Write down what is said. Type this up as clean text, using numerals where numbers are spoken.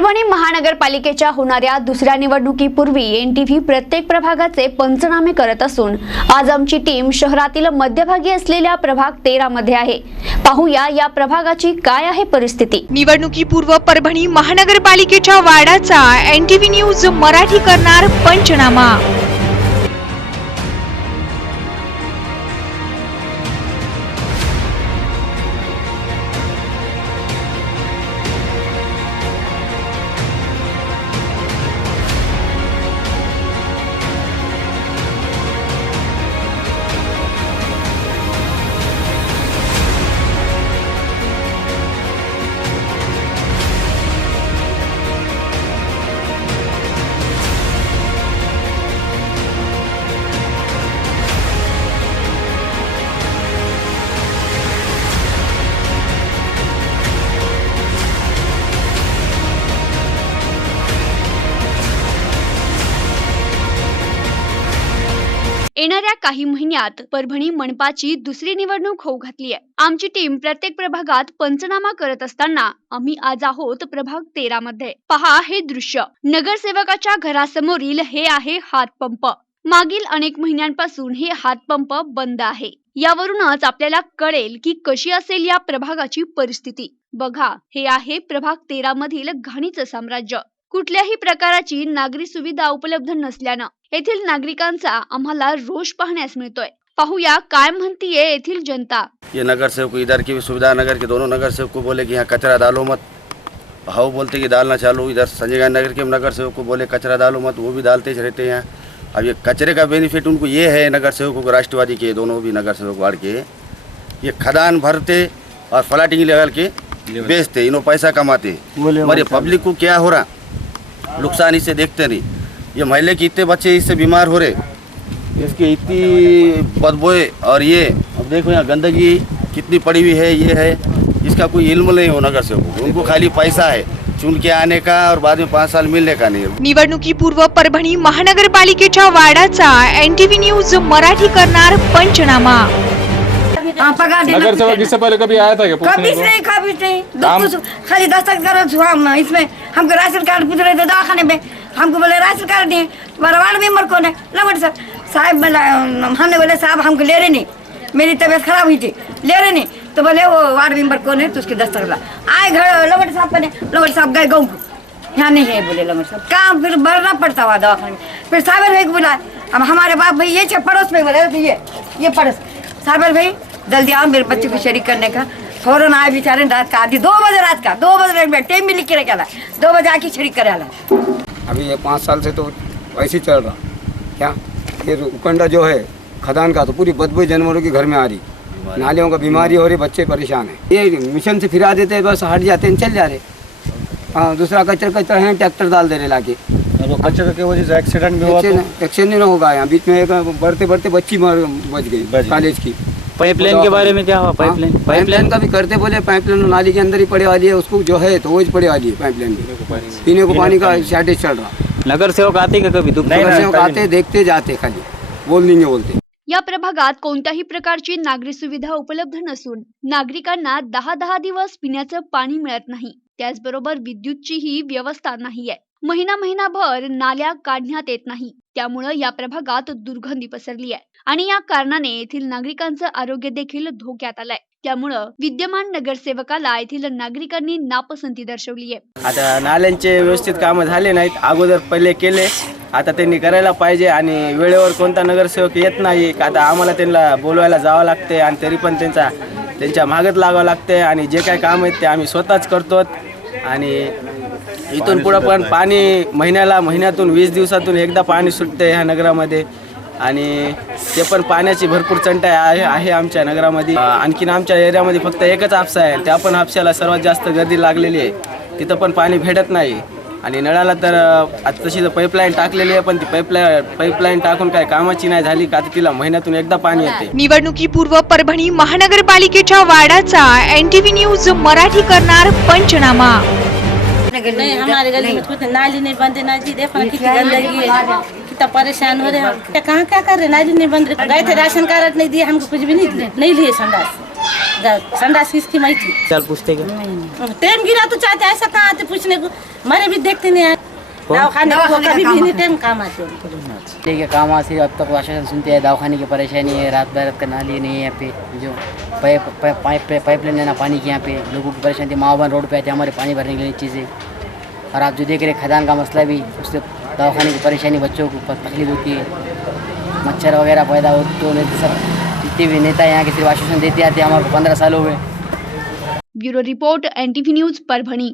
परभणी महानगरपालिकेच्या होणाऱ्या दुसऱ्या निवडणुकीपूर्वी एनटीव्ही प्रत्येक प्रभागाचे पंचनामे करत असून आज आमची टीम शहरातील मध्यभागी असलेल्या प्रभाग 13 मध्ये आहे। पाहूया या प्रभागाची काय आहे परिस्थिती। निवडणुकीपूर्व परभणी महानगरपालिकेच्या वार्डाचा एनटीव्ही न्यूज मराठी करणार पंचनामा। येणाऱ्या काही महिन्यात परभणी मनपाची दुसरी निवडणूक होऊ घातली आहे। आमची टीम प्रत्येक प्रभागात पंचनामा करत असताना आम्ही आज आहोत प्रभाग 13 मध्ये। पहा हे दृश्य, नगरसेवकाच्या घरासमोरील हे आहे हातपंप। मागील अनेक महिन्यांपासून हे हातपंप बंद आहे। यावरूनच आपल्याला कळेल की कशी असेल या प्रभागाची परिस्थिती। बघा, हे आहे प्रभाग 13 मधील घाणीचं साम्राज्य। कुठल्याही प्रकाराची नागरी सुविधा उपलब्ध नसल्यानं येथील नागरिकांचा आम्हाला रोष पाहण्यास मिळतोय। पाहूया काय म्हणतीये येथील जनता। ये नगर सेवक इधर की भी सुविधा नगर के दोनों नगर सेवक को बोले कि यहाँ कचरा डालो मत, हाउ बोलते कि डालना चालू। इधर संजय गांधी नगर के नगर सेवक को बोले कचरा डालो मत, वो भी डालते रहते हैं। अब ये कचरे का बेनिफिट उनको ये है नगर सेवकों को, राष्ट्रवादी के दोनों भी नगर सेवक वार्ड के, ये खदान भरते और फ्लैटिंग लेवल के बेचते, इन्हों पैसा कमाते। हमारे पब्लिक को क्या हो रहा, नुकसान इससे देखते नहीं। ये महल्ले के इतने बच्चे इससे बीमार हो रहे, इसकी इतनी बदबूएं, और ये अब देखो यहाँ गंदगी कितनी पड़ी हुई है। ये है, इसका कोई इल्म नहीं हो नगर सेवकों, उनको खाली पैसा है चुन के आने का और बाद में 5 साल मिलने का नहीं। निवडणुकीपूर्व परभणी महानगरपालिकेच्या वार्डाचा एनटीव्ही न्यूज मराठी करणार पंचनामा। नगर सेवक इससे पहले कभी आया था क्या? कभी नहीं खाली दस्तखत करो। इसमें हमको राशन कार्ड पूछ रहे थे दवाखाने में, हमको बोले राशन कार्ड नहीं, तुम्हारा वार्ड मेंबर कौन है? लमट साहब हमने बोले साहब हमको ले रहे नहीं, मेरी तबीयत खराब हुई थी, ले रहे नहीं। तो बोले वो वार्ड मेंबर कौन है, तो उसके दस्तखत ला आए घर। लमट साहब बने, लमट साहब गए गाँव को, यहाँ नहीं है बोले लमट साहब, काम फिर भरना पड़ता हुआ दवाखाने में। फिर साहब भाई को बुलाए, अब हमारे बाप भाई ये पड़ोस में बोले तो ये पड़ोस साहब भाई जल्दी आओ मेरे बच्चे को शरीक करने का। फौरन आए बेचारे, रात का आधी 2 बजे, रात का 2 बजे टाइम भी लिख के रखा, 2 बजे आके शरीक करे। अभी ये 5 साल से तो वैसे ही चल रहा क्या। फिर उकंडा जो है खदान का, तो पूरी बदबू जानवरों के घर में आ रही, नालियों का बीमारी हो रही, बच्चे परेशान हैं। ये मिशन से फिरा देते हैं, बस हट जाते हैं, चल जा रहे। हाँ, दूसरा कचरा है, ट्रैक्टर डाल दे रहे लाके। कचरे की वजह से एक्सीडेंट भी हुआ, एक्सीडेंट होगा। यहाँ बीच में एक बढ़ते बढ़ते बच्ची बच गई कॉलेज की। पाइपलाइन के बारे में क्या हुआ? पाइपलाइन का भी करते बोले, पाइपलाइन नाली के अंदर ही पड़े वाली है, उसको जो है तो वो ही पड़े वाली है। पाइपलाइन पीने को पानी का शॉर्टेज चल रहा। नगर सेवक आते का कभी? नगर सेवक आते, देखते जाते, खाली बोलते। या प्रभागात कोणत्याही प्रकारची नागरी सुविधा उपलब्ध नसून नागरिकांना 10 दिवस पिण्याचं पाणी मिळत नाही। त्याचबरोबर विद्युतचीही व्यवस्था नाहीये। महिनाभर नाल्या काढण्यात येत नाही, त्यामुळे या प्रभागात दुर्गंधी पसरली आहे आणि या कारणाने येथील नागरिकांचं आरोग्य देखील धोक्यात आलंय। त्यामुळे विद्यमान नगरसेवकाला येथील नागरिकांनी नापसंती दर्शवली आहे। आता नाल्यांचे व्यवस्थित काम झाले नाहीत, अगोदर पहिले केले, आता त्यांनी करायला पाहिजे। आणि वेळेवर कोणता नगरसेवक येत नाही, आता आम्हाला त्यांना बोलवायला जावं लागते आणि तरी पण त्यांच्या मागत लागावं लागते। आणि जे काही काम आहेत ते आम्ही स्वतःच करतो। आणि इथून पुढं पण पाणी महिन्यातून 20 दिवसातून एकदा पाणी सुटते ह्या नगरामध्ये, आणि ते पण पाण्याची भरपूर टंचाई आहे आमच्या नगरामध्ये। आणखीन आमच्या एरियामध्ये फक्त एकच हापसा आहे, त्या पण हापशाला सर्वात जास्त गर्दी लागलेली आहे, तिथं पण पाणी भेटत नाही। आणि नळाला तर आता तशी पाईपलाईन टाकलेली आहे, पण ती पाईपलाईन टाकून काय कामाची नाही झाली का, तिला महिन्यातून एकदा पाणी येते। निवडणुकीपूर्व परभणी महानगरपालिकेच्या वार्डाचा एनटीव्ही न्यूज मराठी करणार पंचनामा। नहीं, हमारे गली में कुछ नाली नहीं बंद, नाली देखो ना कितनी गंदगी है, कितना परेशान हो रहे हैं। कहाँ क्या कर रहे, नाली नहीं बंद, गए थे राशन कार्ड नहीं दिए हमको, कुछ भी नहीं लिए संडास। संडास किसकी माहिती चल पूछते क्या ट्रेन गिरा तो चाहते ऐसा कहाँ आते पूछने को, मरे भी देखते नहीं आए दवाखाने को कभी भी नहीं टाइम काम आते ठीक है काम आज अब तक आश्वासन सुनते हैं, दवाखाने की परेशानी है, रात भर का नाली नहीं है यहाँ पे, जो पाइपलाइन है ना पानी की, यहाँ पे लोगों की परेशानी थी, माओबन रोड पे आते हमारे पानी भरने के लिए चीज़ें, और आप जो देख रहे खदान का मसला भी, उससे दवाखाने की परेशानी, बच्चों को तकलीफ होती है, मच्छर वगैरह पैदा हो, तो सब जितने भी नेता यहाँ के सिर्फ आश्वासन देते आते, हमारे 15 साल हो गए। Bureau report NTV news Parbhani.